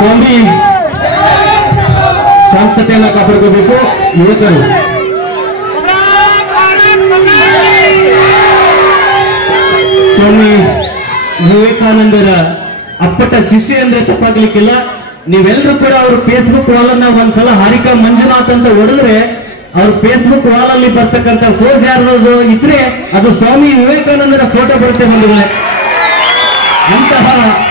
ಸ್ವಾಮಿ ಶಾಂತತೆಯನ್ನ ಕಾಪಾಡ್ಕೋಬೇಕು. ಯುವಕರು ಸ್ವಾಮಿ ವಿವೇಕಾನಂದರ ಅಪ್ಪಟ ಶಿಷ್ಯ ಅಂದ್ರೆ ತಪ್ಪಾಗ್ಲಿಕ್ಕಿಲ್ಲ. ನೀವೆಲ್ಲರೂ ಕೂಡ ಅವ್ರ ಫೇಸ್ಬುಕ್ ವಾಲ್ ಅನ್ನ ಒಂದ್ಸಲ ಹಾರಿಕಾ ಮಂಜುನಾಥ್ ಅಂತ ಹೊಡೆದ್ರೆ ಅವ್ರ ಫೇಸ್ಬುಕ್ ವಾಲ್ ಅಲ್ಲಿ ಬರ್ತಕ್ಕಂಥ ಫೋಟೋ ಯಾರು ಇದ್ರೆ ಅದು ಸ್ವಾಮಿ ವಿವೇಕಾನಂದರ ಫೋಟೋ ಬರುತ್ತೆ ಬಂದಿದೆ. ಅಂತಹ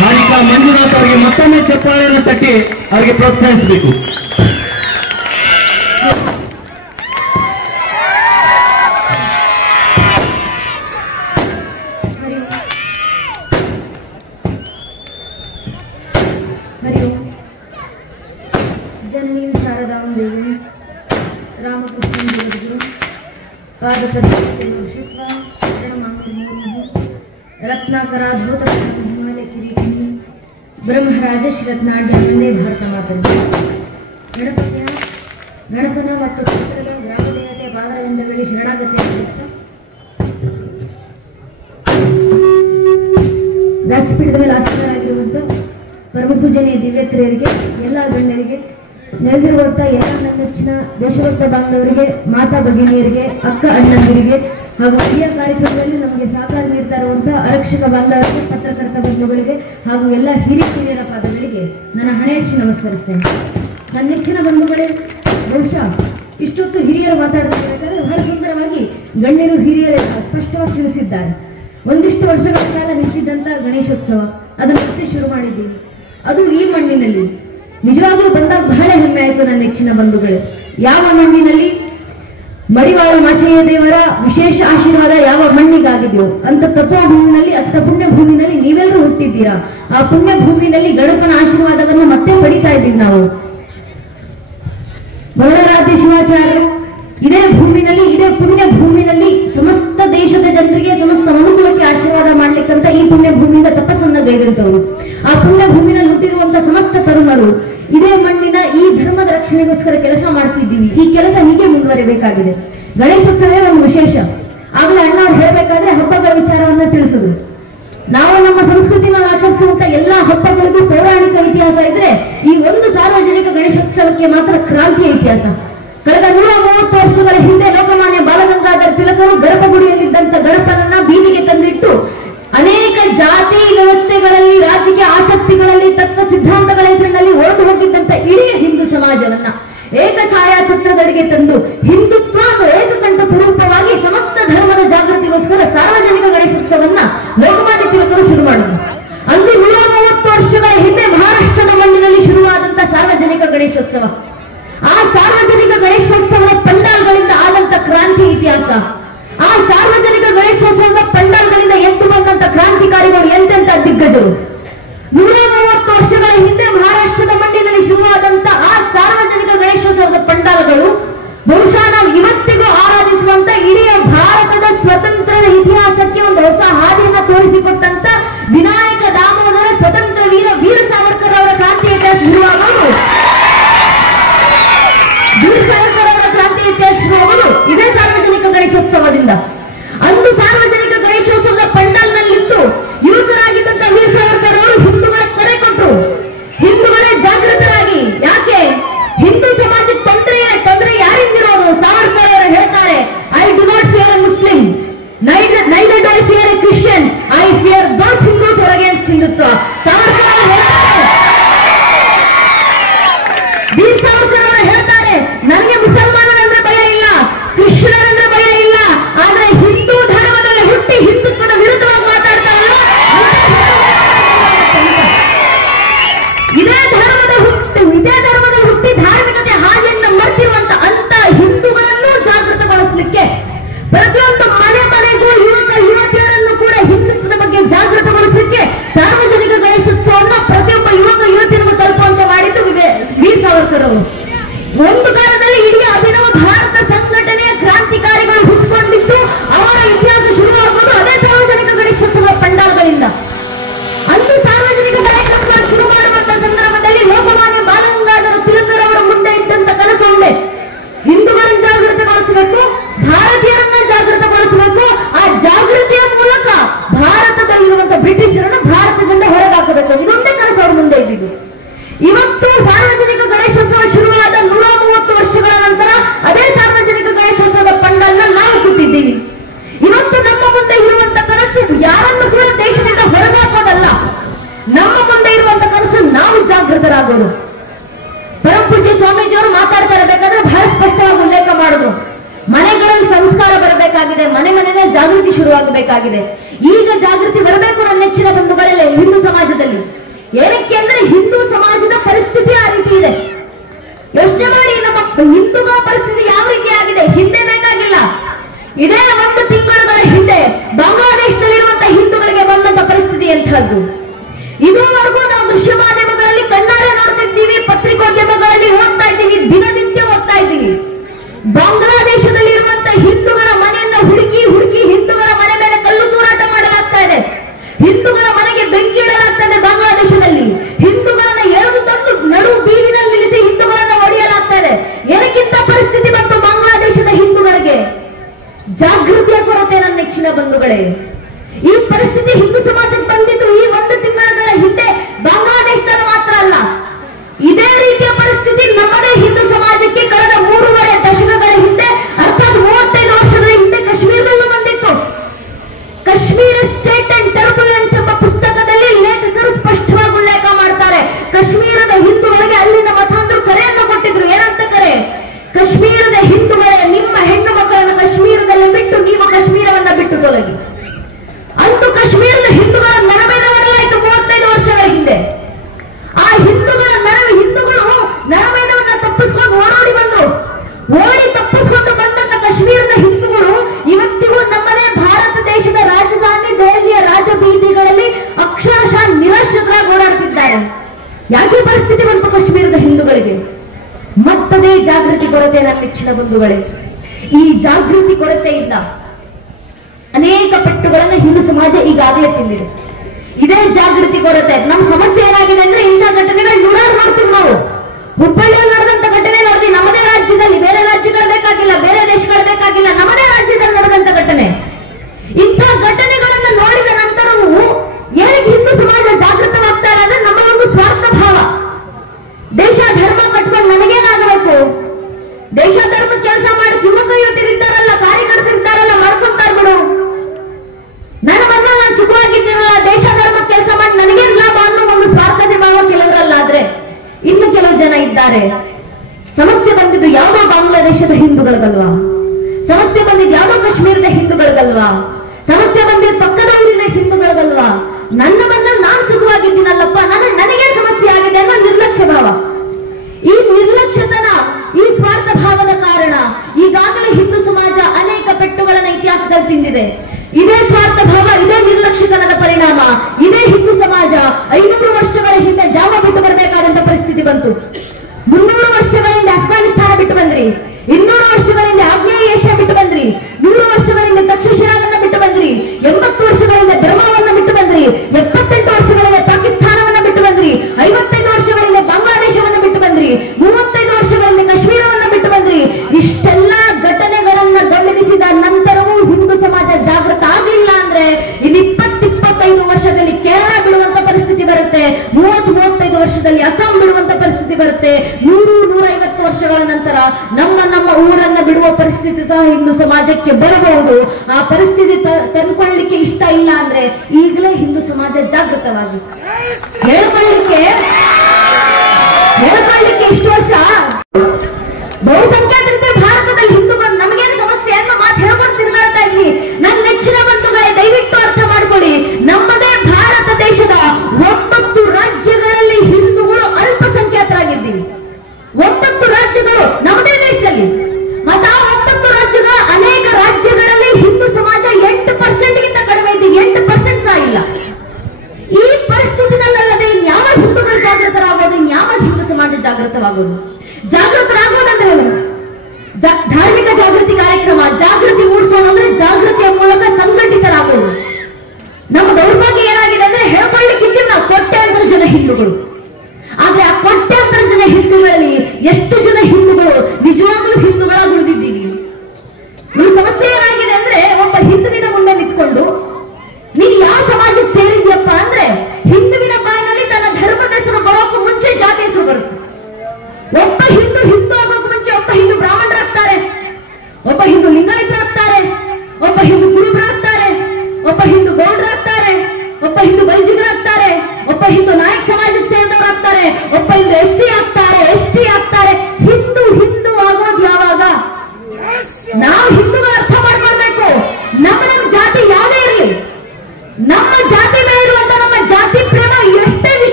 ಹಾರಿಕಾ ಮಂಜುನಾಥ್ ಅವರಿಗೆ ಮತ್ತೊಮ್ಮೆ ಚಪ್ಪಾಳೆಯನ್ನು ತಟ್ಟಿ ಅವರಿಗೆ ಪ್ರೋತ್ಸಾಹಿಸಬೇಕು. जननी शारदाम देवी रामकृष्ण देवगुरु पादपद्मे उषित्वा रत्नाकराद्भुत हिमालय किरीटिनी ಬ್ರಹ್ಮರಾಜಶಿರತ್ನಾಡ್ಯ ಒಂದೇ ಭಾರತ ಮಾತನ್ನು ಗಣಪನ ಮತ್ತು ಕ್ಷೇತ್ರದ ಗ್ರಾಮ ದೇವತೆ ಪಾದರವಿಂದಗಳಿಗೆ ಶರಣಾಗತಿ ದಾಸಪೀಠದ ಮೇಲೆ ಆಸೀನರಾಗಿರುವಂಥ ಪರಮ ಪೂಜನೀಯ ದಿವ್ಯತ್ರಿಯರಿಗೆ, ಎಲ್ಲ ಗಣ್ಯರಿಗೆ, ನೆರೆದಿರುವಂಥ ಎಲ್ಲ ನನ್ನ ನೆಚ್ಚಿನ ದೇಶಭಕ್ತ ಬಾಂಧವರಿಗೆ, ಮಾತಾ ಭಗಿನಿಯರಿಗೆ, ಅಕ್ಕ ಅಣ್ಣಂದಿರಿಗೆ ಹಾಗೂ ಹಿರಿಯ ಕಾರ್ಯಕ್ರಮದಲ್ಲಿ ನಮಗೆ ಸಹಕಾರ ನೀಡ್ತಾ ಇರುವಂಥ ಆರಕ್ಷಕ ಬಾಂಧವರಿಗೆ, ಪತ್ರಕರ್ತ ಬಂಧುಗಳಿಗೆ ಹಾಗೂ ಎಲ್ಲ ಹಿರಿಯರ ಪಾದಗಳಿಗೆ ನನ್ನ ಹಣೆ ಹಚ್ಚಿ ನಮಸ್ಕರಿಸ್ತೇನೆ. ನನ್ನ ನೆಚ್ಚಿನ ಬಂಧುಗಳೇ, ಬಹುಶಃ ಇಷ್ಟೊತ್ತು ಹಿರಿಯರು ಮಾತಾಡ್ತಿರ್ಬೇಕಾದ್ರೆ ಬಹಳ ಸುಂದರವಾಗಿ ಗಣ್ಯರು ಹಿರಿಯರು ಸ್ಪಷ್ಟವಾಗಿ ತಿಳಿಸಿದ್ದಾರೆ. ಒಂದಿಷ್ಟು ವರ್ಷಗಳ ಕಾಲ ನಿಂತಿದ್ದಂಥ ಗಣೇಶೋತ್ಸವ ಅದನ್ನು ಮತ್ತೆ ಶುರು ಮಾಡಿದ್ದೀವಿ. ಅದು ಈ ಮಣ್ಣಿನಲ್ಲಿ ನಿಜವಾಗ್ಲೂ ಬಂದಾಗ ಬಹಳ ಹೆಮ್ಮೆ ಆಯಿತು ನನ್ನ ನೆಚ್ಚಿನ ಬಂಧುಗಳೇ. ಯಾವ ಮಣ್ಣಿನಲ್ಲಿ ಮಡಿವಾಳ ಮಾಚಯ್ಯ ದೇವರ ವಿಶೇಷ ಆಶೀರ್ವಾದ ಯಾವ ಮಣ್ಣಿಗಾಗಿದೆಯೋ ಅಂತ ತಪೋಭೂಮಿನಲ್ಲಿ, ಅಂತ ಪುಣ್ಯ ಭೂಮಿನಲ್ಲಿ ನೀವೆಲ್ಲರೂ ಹುಟ್ಟಿದ್ದೀರಾ. ಆ ಪುಣ್ಯ ಭೂಮಿನಲ್ಲಿ ಗಣಪನ ಆಶೀರ್ವಾದವನ್ನು ಮತ್ತೆ ಪಡಿತಾ ಇದ್ದೀವಿ ನಾವು. ಬೌಳರಾಧ್ಯ ಶಿವಾಚಾರ್ಯರು ಇದೇ ಭೂಮಿನಲ್ಲಿ, ಇದೇ ಪುಣ್ಯ ಭೂಮಿನಲ್ಲಿ ಸಮಸ್ತ ದೇಶದ ಜನರಿಗೆ, ಸಮಸ್ತ ಮನುಷ್ಯಕ್ಕೆ ಆಶೀರ್ವಾದ ಮಾಡ್ಲಿಕ್ಕಂತ ಈ ಪುಣ್ಯ ಭೂಮಿಯಿಂದ ತಪಸ್ಸನ್ನ ಗೈದಿರ್ತವರು. ಆ ಪುಣ್ಯ ಭೂಮಿನಲ್ಲಿ ಹುಟ್ಟಿರುವಂತಹ ಸಮಸ್ತ ತರುಣರು ಇದೇ ಮಣ್ಣಿನ ಈ ಧರ್ಮದ ರಕ್ಷಣೆಗೋಸ್ಕರ ಕೆಲಸ ಮಾಡ್ತಿದ್ದೀವಿ. ಈ ಕೆಲಸ ಹೀಗೆ ಮುಂದುವರಿಬೇಕಾಗಿದೆ. ಗಣೇಶೋತ್ಸವವೇ ಒಂದು ವಿಶೇಷ. ಆಗಲೇ ಅಣ್ಣ ಅವ್ರು ಹೇಳಬೇಕಾದ್ರೆ ಹಬ್ಬಗಳ ವಿಚಾರವನ್ನ ತಿಳಿಸಿದ್ರು. ನಾವು ನಮ್ಮ ಸಂಸ್ಕೃತಿನ ಆಚರಿಸುವಂತ ಎಲ್ಲಾ ಹಬ್ಬಗಳಿಗೂ ಪೌರಾಣಿಕ ಇತಿಹಾಸ ಇದ್ರೆ ಈ ಒಂದು ಸಾರ್ವಜನಿಕ ಗಣೇಶೋತ್ಸವಕ್ಕೆ ಮಾತ್ರ ಕ್ರಾಂತಿಯ ಇತಿಹಾಸ. ಕಳೆದ 130 ವರ್ಷಗಳ ಹಿಂದೆ ಲೋಕಮಾನ್ಯ ಬಾಲಗಂಗಾಧರ ತಿಲಕರು ಗರ್ಭಗುಡಿಯಲ್ಲಿದ್ದಂತ ಗಣಪನನ್ನ ಬೀದಿಗೆ ತಂದಿಟ್ಟು ಅನೇಕ ಜಾತಿ ವ್ಯವಸ್ಥೆಗಳಲ್ಲಿ, ರಾಜಕೀಯ ಆಸಕ್ತಿಗಳಲ್ಲಿ, ತತ್ವ ಸಿದ್ಧಾಂತಗಳ ಹೆಸರಿನಲ್ಲಿ ಹೊರಟು ಹೋಗಿದ್ದಂತ ಇಡೀ ಹಿಂದೂ ಸಮಾಜವನ್ನ ಏಕ ಛಾಯಾಚಿತ್ರದಡಿಗೆ ತಂದು ಹಿಂದುತ್ವ ಏಕಕಂಠ ಸ್ವರೂಪವಾಗಿ ಸಮಸ್ತ ಧರ್ಮದ ಜಾಗೃತಿಗೋಸ್ಕರ ಸಾರ್ವಜನಿಕ ಗಣೇಶೋತ್ಸವನ್ನ ಲೋಕಮಾನ್ಯ ತಿಲಕರು ಶುರು ಮಾಡಿದ್ರು. ಅಂದು 130 ವರ್ಷಗಳ ಹಿಂದೆ ಮಹಾರಾಷ್ಟ್ರದ ಮಣ್ಣಿನಲ್ಲಿ ಶುರುವಾದಂತ ಸಾರ್ವಜನಿಕ ಗಣೇಶೋತ್ಸವ. ಆ ಸಾರ್ವಜನಿಕ ಗಣೇಶೋತ್ಸವದ ಪಂಡಾಲ್ಗಳಿಂದ ಆದಂತ ಕ್ರಾಂತಿ ಇತಿಹಾಸ, ಆ ಸಾರ್ವಜನಿಕ ಗಣೇಶೋತ್ಸವದ ಪಂಡಾಲ್ಗಳಿಂದ ಎದ್ದು ಬಂದಂತ ಕ್ರಾಂತಿಕಾರಿಗಳು ಎಂತೆಂತ ದಿಗ್ಗಜರು. 130 ವರ್ಷಗಳ ಹಿಂದೆ ಮಹಾರಾಷ್ಟ್ರದ ಮಣ್ಣಿನಲ್ಲಿ ಶುರುವಾದಂತ ಆ ಸಾರ್ವಜನಿಕ ಗಣೇಶೋತ್ಸವದ ಪಂಡಾಲ್ಗಳು ಬಹುಶಃ ನಾವು ಇವತ್ತಿಗೂ ಆರಾಧಿಸುವಂತ ಇಡೀ ಭಾರತದ ಸ್ವತಂತ್ರದ ಇತಿಹಾಸಕ್ಕೆ ಒಂದು ಹೊಸ ಹಾದಿಯನ್ನು ತೋರಿಸಿಕೊಟ್ಟಂತ ವಿನಾಯಕ ದಾಮೋದರ ಸ್ವತಂತ್ರ ವೀರ ಸಾವರ್ಕರ್ ಅವರ ಕ್ರಾಂತಿ ಇತಿಹಾಸ ಶುರುವಾಗಲು ಇದೇ ಸಾರ್ವಜನಿಕ ಗಣೇಶೋತ್ಸವದಿಂದ. ಅಂದು ಸಾರ್ವಜನಿಕ ಗಣೇಶೋತ್ಸವದ ಪಂಡಾಲ್ನಲ್ಲಿದ್ದು ಯುವಕರಾಗಿದ್ದಂತ ವೀರ ಸಾವರ್ಕರ್ ಅವರು ಹಿಂದೂಗಳ ಕರೆ ಕೊಟ್ಟರು. ಹಿಂದೂಗಳೇ ಜಾಗೃತರಾಗಿ, ಯಾಕೆ ಹಿಂದೂ ಸಮಾಜಕ್ಕೆ ತೊಂದರೆ ಯಾರಿಂದಿರೋದು? ಸಾವರ್ಕರ್ ಅವರು ಹೇಳ್ತಾರೆ, I do not fear a Muslim, neither do I fear a Christian, I fear those Hindus against Hindutva. ಹಿಂದುಗಳಾಗೋದು. ಪರಮ ಪೂಜ್ಯ ಸ್ವಾಮೀಜಿಯವರು ಮಾತಾಡ್ತಾ ಇರಬೇಕಾದ್ರೆ ಬಹಳ ಸ್ಪಷ್ಟವಾಗಿ ಉಲ್ಲೇಖ ಮಾಡಿದ್ರು, ಮನೆಗಳಲ್ಲಿ ಸಂಸ್ಕಾರ ಬರಬೇಕಾಗಿದೆ, ಮನೆ ಮನೆಯೇ ಜಾಗೃತಿ ಶುರುವಾಗಬೇಕಾಗಿದೆ. ಈಗ ಜಾಗೃತಿ ಬರಬೇಕು ನನ್ನ ನೆಚ್ಚಿನ ಬಂಧುಗಳಲ್ಲೇ ಹಿಂದೂ ಸಮಾಜದಲ್ಲಿ. ಏನಕ್ಕೆ ಅಂದ್ರೆ ಹಿಂದೂ ಸಮಾಜದ ಪರಿಸ್ಥಿತಿ ಆ ರೀತಿ ಇದೆ. ಯೋಚನೆ ಮಾಡಿ, ನಮ್ಮ ಹಿಂದೂಗಳ ಪರಿಸ್ಥಿತಿ ಯಾವ ರೀತಿ ಆಗಿದೆ. ಹಿಂದೆ ಬೇಕಾಗಿಲ್ಲ, ಇದೇ 1 ತಿಂಗಳುಗಳ ಹಿಂದೆ ಬಾಂಗ್ಲಾದೇಶದಲ್ಲಿರುವಂತಹ ಹಿಂದೂಗಳಿಗೆ ಬಂದಂತ ಪರಿಸ್ಥಿತಿ ಎಂಥದ್ದು. ಇದುವರೆಗೂ ನಾವು ದೃಶ್ಯ ಮಾಧ್ಯಮಗಳಲ್ಲಿ ಕಣ್ಣಾರೆ ನೋಡ್ತಿದ್ದೀವಿ, ಪತ್ರಿಕೋದ್ಯಮಗಳಲ್ಲಿ ಓದ್ತಾ ಇದ್ದೀವಿ, ದಿನನಿತ್ಯ ಓದ್ತಾ ಇದ್ದೀವಿ. ಬಾಂಗ್ಲಾದೇಶದಲ್ಲಿರುವಂತಹ ಹಿಂದೂಗಳ ಮನೆಯನ್ನ ಹುಡುಕಿ ಹುಡುಕಿ ಹಿಂದೂಗಳ ಮನೆ ಮೇಲೆ ಕಲ್ಲು ತೂರಾಟ ಮಾಡಲಾಗ್ತಾ ಇದೆ. ಹಿಂದೂಗಳ ಮನೆಗೆ ಬೆಂಕಿ ಇಡಲಾಗ್ತಾ ಇದೆ. ಬಾಂಗ್ಲಾದೇಶದಲ್ಲಿ ಹಿಂದೂಗಳನ್ನ ಎಳೆದು ತಂದು ನಡು ಬೀದಿನಲ್ಲಿ ನಿಲ್ಲಿಸಿ ಹಿಂದೂಗಳನ್ನ ಒಡೆಯಲಾಗ್ತಾ ಇದೆ. ಏನಕ್ಕಿಂತ ಪರಿಸ್ಥಿತಿ ಬಂತು ಬಾಂಗ್ಲಾದೇಶದ ಹಿಂದೂಗಳಿಗೆ? ಜಾಗೃತಿಯ ಕೊರತೆ ನನ್ನ ನೆಚ್ಚಿನ ಬಂಧುಗಳೇ. ಈ ಪರಿಸ್ಥಿತಿ ಹಿಂದೂ ಸಮಾಜಕ್ಕೆ ಬಂದಿದ್ದು ಈ 1 ತಿಂಗಳ ಹಿಂದೆ ಬಾಂಗ್ಲಾದೇಶದಲ್ಲಿ ಮಾತ್ರ ಅಲ್ಲ. ಇದೇ ರೀತಿಯ ಪರಿಸ್ಥಿತಿ ನಮ್ಮದೇ ಹಿಂದೂ ಸಮಾಜಕ್ಕೆ ಕಳೆದ 3.5 ದಶಕಗಳ ಹಿಂದೆ, ಅರ್ಥಾತ್ 35 ವರ್ಷದ ಹಿಂದೆ ಕಾಶ್ಮೀರದಲ್ಲೂ ಬಂದಿತ್ತು. ಕಾಶ್ಮೀರ ಸ್ಟೇಟ್ ಅಂಡ್ ಟರ್ಬುಲೆನ್ಸ್ ಎಂಬ ಪುಸ್ತಕದಲ್ಲಿ ಲೇಖಕರು ಸ್ಪಷ್ಟವಾಗಿ ಉಲ್ಲೇಖ ಮಾಡ್ತಾರೆ. ಕಾಶ್ಮೀರದ ಹಿಂದೂಗಳಿಗೆ ಅಲ್ಲಿನ ಮತಾಂಧರು ಕರೆಯನ್ನು ಕೊಟ್ಟಿದ್ರು. ಏನಂತ ಕರೆ? ಕಾಶ್ಮೀರದ ಹಿಂದೂಗಳೇ, ನಿಮ್ಮ ಹೆಣ್ಣು ಮಕ್ಕಳನ್ನು ಕಾಶ್ಮೀರದಲ್ಲಿ ಬಿಟ್ಟು ನೀವು ಕಾಶ್ಮೀರವನ್ನ ಬಿಟ್ಟು ತೊಲಗಿ. ಅಂತೂ ಕಾಶ್ಮೀರದ ಹಿಂದೂಗಳ ನರಮೇಧ ಮಾಡಲಾಯಿತು 35 ವರ್ಷಗಳ ಹಿಂದೆ. ಆ ಹಿಂದೂಗಳು ನರಮೇಧವನ್ನ ತಪ್ಪಿಸ್ಕೊಂಡು ಓಡೋಡಿ ಬಂದ್ರು. ಓಡಿ ತಪ್ಪಿಸ್ಕೊಂಡು ಬಂದಂತ ಕಾಶ್ಮೀರದ ಹಿಂದೂಗಳು ಇವತ್ತಿಗೂ ನಮ್ಮದೇ ಭಾರತ ದೇಶದ ರಾಜಧಾನಿ ದೆಹಲಿಯ ರಾಜಬೀದಿಗಳಲ್ಲಿ ಅಕ್ಷರಶಃ ನಿರಾಶ್ರಿತರಾಗಿ ಓಡಾಡ್ತಿದ್ದಾರೆ. ಯಾಕೆ ಪರಿಸ್ಥಿತಿ ಬಂತು ಕಾಶ್ಮೀರದ ಹಿಂದೂಗಳಿಗೆ? ಮತ್ತದೇ ಜಾಗೃತಿ ಕೊರತೆ ನನ್ನ ನೆಚ್ಚಿನ ಬಂಧುಗಳೇ. ಈ ಜಾಗೃತಿ ಕೊರತೆಯಿಂದ ಅನೇಕ ಪೆಟ್ಟುಗಳನ್ನ ಹಿಂದೂ ಸಮಾಜ ಈಗಾಗಲೇ ತಿಂದಿದೆ. ಇದೇ ಜಾಗೃತಿ ಕೊರತೆ. ನಮ್ಮ ಸಮಸ್ಯೆ ಏನಾಗಿದೆ ಅಂದ್ರೆ, ಇಂಥ ಘಟನೆಗಳು ನೂರಾರು ನೋಡ್ತೀವಿ ನಾವು. ಹುಬ್ಬಳ್ಳಿಯಲ್ಲಿ ನಡೆದಂತ ಘಟನೆ ನೋಡ್ತೀವಿ. ನಮ್ಮದೇ ರಾಜ್ಯದಲ್ಲಿ, ಬೇರೆ ರಾಜ್ಯಗಳು ಬೇಕಾಗಿಲ್ಲ, ಬೇರೆ ದೇಶಗಳು ಬೇಕಾಗಿಲ್ಲ, ನಮ್ಮದೇ ರಾಜ್ಯದಲ್ಲಿ ನಡೆದಂತ ಘಟನೆ. ಇಂಥ ಘಟನೆಗಳನ್ನ ನೋಡಿದ ನಂತರವೂ ಏನಕ್ಕೆ ಹಿಂದೂ ಸಮಾಜ ಜಾಗೃತವಾಗ್ತಾ ಇಲ್ಲ ಅಂದ್ರೆ, ನಮ್ಮ ಒಂದು ಸ್ವಾರ್ಥ ಭಾವ. ದೇಶ ಧರ್ಮ ಕಟ್ಕೊಂಡು ನನಗೇನಾಗಬೇಕು, ದೇಶ ಧರ್ಮ ಕೆಲಸ ಮಾಡಿ ಯುವಕ ಯುವತಿರಿರ್ತಾರಲ್ಲ, ಕಾರ್ಯಕರ್ತರಿರ್ತಾರಲ್ಲ, ಮಾಡ್ಕೊಂತಾರ ಬಿಡು, ನನ್ನ ಮನ್ನ ನಾನು ಸುಖವಾಗಿದ್ದೀನಲ್ಲ, ದೇಶ ಧರ್ಮ ಕೆಲಸ ಮಾಡಿ ನನಗೇನ್ ಲಾಭ ಅನ್ನೋ ಒಂದು ಸ್ವಾರ್ಥದ ಭಾವ ಕೆಲವರಲ್ಲಾದ್ರೆ, ಇನ್ನು ಕೆಲವು ಜನ ಇದ್ದಾರೆ. ಸಮಸ್ಯೆ ಬಂದಿದ್ದು ಯಾವುದೋ ಬಾಂಗ್ಲಾದೇಶದ ಹಿಂದೂಗಳಿಗಲ್ವಾ? ಸಮಸ್ಯೆ ಬಂದಿದ್ದು ಯಾವುದೋ ಕಾಶ್ಮೀರದ ಹಿಂದೂಗಳಿಗಲ್ವಾ? ಸಮಸ್ಯೆ ಬಂದಿದ್ದು ಪಕ್ಕದ ಊರಿನ ಹಿಂದೂಗಳಿಗಲ್ವಾ? ನನ್ನ ಮನ್ನಲ್ಲಿ ನಾನು ಸುಖವಾಗಿದ್ದೀನಲ್ಲಪ್ಪ, ನನಗೆ ಸಮಸ್ಯೆ ಆಗಿದೆ ಅನ್ನೋ ನಿರ್ಲಕ್ಷ್ಯ ಭಾವ. ಈ ನಿರ್ಲಕ್ಷ್ಯತನ, ಈ ಸ್ವಾರ್ಥ ಭಾವದ ಕಾರಣ ಈಗಾಗಲೇ ಹಿಂದೂ ಸಮಾಜ ಅನೇಕ ಪೆಟ್ಟುಗಳನ್ನ ಇತಿಹಾಸದಲ್ಲಿ ತಿಂದಿದೆ. ಇದೇ ಸ್ವಾರ್ಥ ಭಾವ, ಇದೇ ನಿರ್ಲಕ್ಷ್ಯತನದ ಪರಿಣಾಮ ಇದೇ ಹಿಂದೂ ಸಮಾಜ 500 ವರ್ಷಗಳ ಹಿಂದೆ ಜಾವ ಬಿಟ್ಟು ಬರಬೇಕಾದಂತ ಪರಿಸ್ಥಿತಿ ಬಂತು. 300 ವರ್ಷಗಳಿಂದ ಅಫ್ಘಾನಿಸ್ತಾನ ಬಿಟ್ಟು ಬಂದ್ರಿ, 200 ವರ್ಷಗಳಿಂದ ಆಗ್ನೇಯ ಏಷ್ಯಾ ಬಿಟ್ಟು ಬಂದ್ರಿ, 100 ವರ್ಷಗಳಿಂದ ತಕ್ಷಶಿಲಾವನ್ನ ಬಿಟ್ಟು ಬಂದ್ರಿ, 80 ವರ್ಷಗಳಿಂದ ಬರ್ಮಾವನ್ನ ಬಿಟ್ಟು ಬಂದ್ರಿ, 78 ವರ್ಷಗಳಿಂದ ಪಾಕಿಸ್ತಾನವನ್ನ ಬಿಟ್ಟು ಬಂದ್ರಿ, 55 ವರ್ಷಗಳಿಂದ ಬಾಂಗ್ಲಾದೇಶವನ್ನ ಬಿಟ್ಟು ಬಂದ್ರಿ, 35 ವರ್ಷಗಳಿಂದ ಕಾಶ್ಮೀರವನ್ನ ಬಿಟ್ಟು ಬಂದ್ರಿ. ಇಷ್ಟೆಲ್ಲ ಘಟನೆಗಳನ್ನ ಗಮನಿಸಿದ ನಂತರವೂ ಹಿಂದೂ ಸಮಾಜ ಜಾಗೃತ ಆಗಲಿಲ್ಲ ಅಂದ್ರೆ, ಇನ್ನು 20-25 ವರ್ಷದಲ್ಲಿ ಕೇರಳ ಬಿಡುವಂತ ಪರಿಸ್ಥಿತಿ ಬರುತ್ತೆ, 30-35 ವರ್ಷದಲ್ಲಿ ಅಸ್ಸಾಂ ಬಿಡುವಂತ ಪರಿಸ್ಥಿತಿ ಬರುತ್ತೆ, 100-150 ವರ್ಷಗಳ ನಂತರ ನಮ್ಮ ಊರನ್ನ ಬಿಡುವ ಪರಿಸ್ಥಿತಿ ಸಹ ಹಿಂದೂ ಸಮಾಜಕ್ಕೆ ಬರಬಹುದು. ಆ ಪರಿಸ್ಥಿತಿ ತಂದುಕೊಳ್ಳಲಿಕ್ಕೆ ಇಷ್ಟ ಇಲ್ಲ ಅಂದ್ರೆ ಈಗಲೇ ಹಿಂದೂ ಸಮಾಜ ಜಾಗೃತವಾಗಿ ಹೇಳ್ಕೊಳ್ಳಿಕ್ಕೆ ಇಷ್ಟು ವರ್ಷ ಬಹುಸಂಖ್ಯಾತರಿದ್ದ ಭಾರತದಲ್ಲಿ ಹಿಂದೂಗಳು ನಮಗೇನು ಸಮಸ್ಯೆ ಅನ್ನೋ ಮಾತು ಹೇಳ್ಕೊಂಡು ತಿರುಗಾಡ್ತಾ ಇದ್ವಿ. ನನ್ನ ನೆಚ್ಚಿನ ಬಂಧುಗಳೇ, ದಯವಿಟ್ಟು ಅರ್ಥ ಮಾಡ್ಕೊಳ್ಳಿ, ನಮ್ಮದೇ ಭಾರತ ದೇಶದ 9 ರಾಜ್ಯಗಳಲ್ಲಿ ಹಿಂದೂಗಳು ಅಲ್ಪಸಂಖ್ಯಾತರಾಗಿದ್ದೀವಿ. 9 ರಾಜ್ಯಗಳು ನಮ್ಮದೇ ದೇಶದಲ್ಲಿ. ಮತ್ತು ಆ 9 ರಾಜ್ಯಗಳ ಅನೇಕ ರಾಜ್ಯಗಳಲ್ಲಿ ಹಿಂದೂ ಸಮಾಜ 8%ಗಿಂತ ಕಡಿಮೆ ಇದೆ, 8% ಸಹ ಇಲ್ಲ. ಈ ಪರಿಸ್ಥಿತಿನಲ್ಲದೆ ಇನ್ಯಾವ ಹಿಂದೂಗಳು ಜಾಗೃತರಾಗೋದು, ಇನ್ಯಾವ ಹಿಂದೂ ಸಮಾಜ ಜಾಗೃತವಾಗೋದು? ಜಾಗೃತರಾಗೋದಂದ್ರೆ ಧಾರ್ಮಿಕ ಜಾಗೃತಿ ಕಾರ್ಯಕ್ರಮ, ಜಾಗೃತಿ ಮೂಡಿಸೋಣ ಅಂದ್ರೆ ಜಾಗೃತಿಯ ಮೂಲಕ ಸಂಘಟಿತರಾಗೋದು. ನಮ್ಮ ದೌರ್ಭಾಗ್ಯ ಏನಾಗಿದೆ ಅಂದ್ರೆ, ಹೇಳ್ಕೊಳ್ಳಿಕ್ಕಿದ್ದು ನಾವು ಕೋಟ್ಯಾಂತರ ಜನ ಹಿಂದೂಗಳು. ಆದ್ರೆ ಆ ಕೋಟ್ಯಾಂತರ ಜನ ಹಿಂದೂಗಳಲ್ಲಿ ಎಷ್ಟು ಜನ ಹಿಂದೂಗಳು ನಿಜವಾಗ್ಲೂ ಹಿಂದೂಗಳಾಗಿ ಉಳಿದಿದ್ದೀವಿ? ಈ ಸಮಸ್ಯೆ ಏನಾಗಿದೆ ಅಂದ್ರೆ, ಒಬ್ಬ ಹಿಂದುವಿನ ಮುಂದೆ ನಿಂತ್ಕೊಂಡು ನೀನು ಯಾವ ಸಮಾಜಕ್ಕೆ ಸೇರಿದ್ಯಪ್ಪ ಅಂದ್ರೆ, ಹಿಂದುವಿನ ಬಾಯಿನಲ್ಲಿ ತನ್ನ ಧರ್ಮದ ಹೆಸರು ಬರೋಕ್ಕೂ ಮುಂಚೆ ಜಾತಿ ಹೆಸರು ಬರುತ್ತೆ. ಒಬ್ಬ ಹಿಂದೂ ಆಗೋಕ್ಕೂ ಮುಂಚೆ ಒಬ್ಬ ಹಿಂದೂ ಬ್ರಾಹ್ಮಣರಾಗ್ತಾರೆ, ಒಬ್ಬ ಹಿಂದೂ ಲಿಂಗಾಯತರಾಗ್ತಾರೆ, ಒಬ್ಬ ಹಿಂದೂ ಕುರುಬರಾಗ್ತಾರೆ, ಒಬ್ಬ ಹಿಂದೂ ಗೌಡರಾಗ್ತಾರೆ, ಒಬ್ಬ ಹಿಂದೂ ಬೈಜಿಗರಾಗ್ತಾರೆ, ಒಬ್ಬ ಹಿಂದೂ ನಾಯಕ್ ಸಮಾಜಕ್ಕೆ ಸೇರಿದವರಾಗ್ತಾರೆ, ಒಬ್ಬ ಹಿಂದೂ